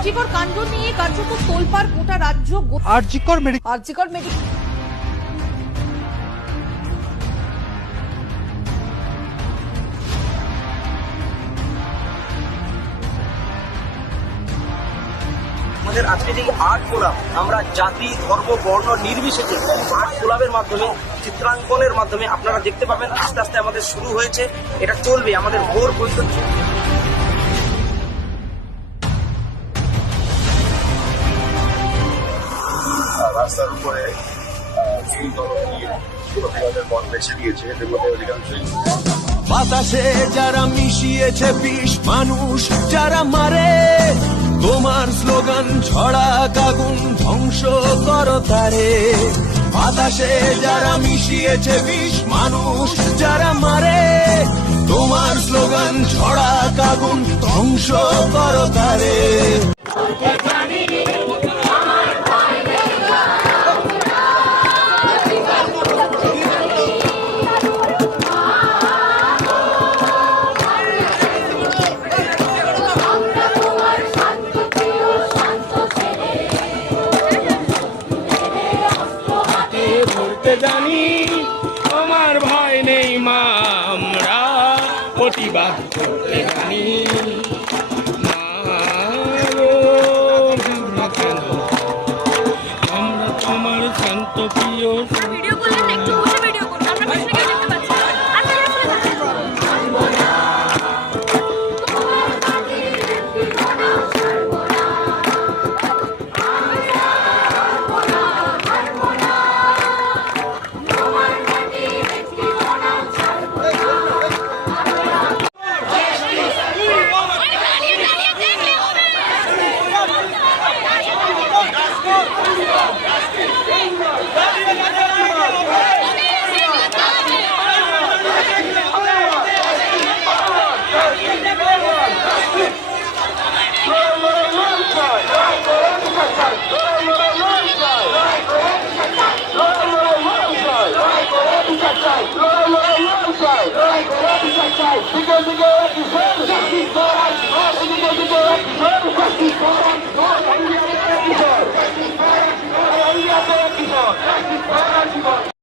আরজিকর কাণ্ড নিয়ে কার্যত তোলপাড় গোটা রাজ্য। আরজিকর আমাদের আজকে যে আর্ট কোলাব, আমরা জাতি ধর্ম বর্ণ নির্বিশেষে আর্ট কোলাবের মাধ্যমে চিত্রাঙ্কনের মাধ্যমে আপনারা দেখতে পাবেন আস্তে আস্তে আমাদের শুরু হয়েছে, এটা চলবে আমাদের ভোর পর্যন্ত। রাস্তার উপরে পথ বেছে নিয়েছে, এদের মধ্যে অধিকাংশই বাতাসে যারা মিশিয়েছে বিষ, মানুষ যারা মারে, তোমার স্লোগান ছড়া আগুন ধ্বংস করো তারে। বাতাসে যারা মিশিয়েছে বিষ, মানুষ যারা মারে, তোমার স্লোগান ছড়া আগুন ধ্বংস করো তারে। জানি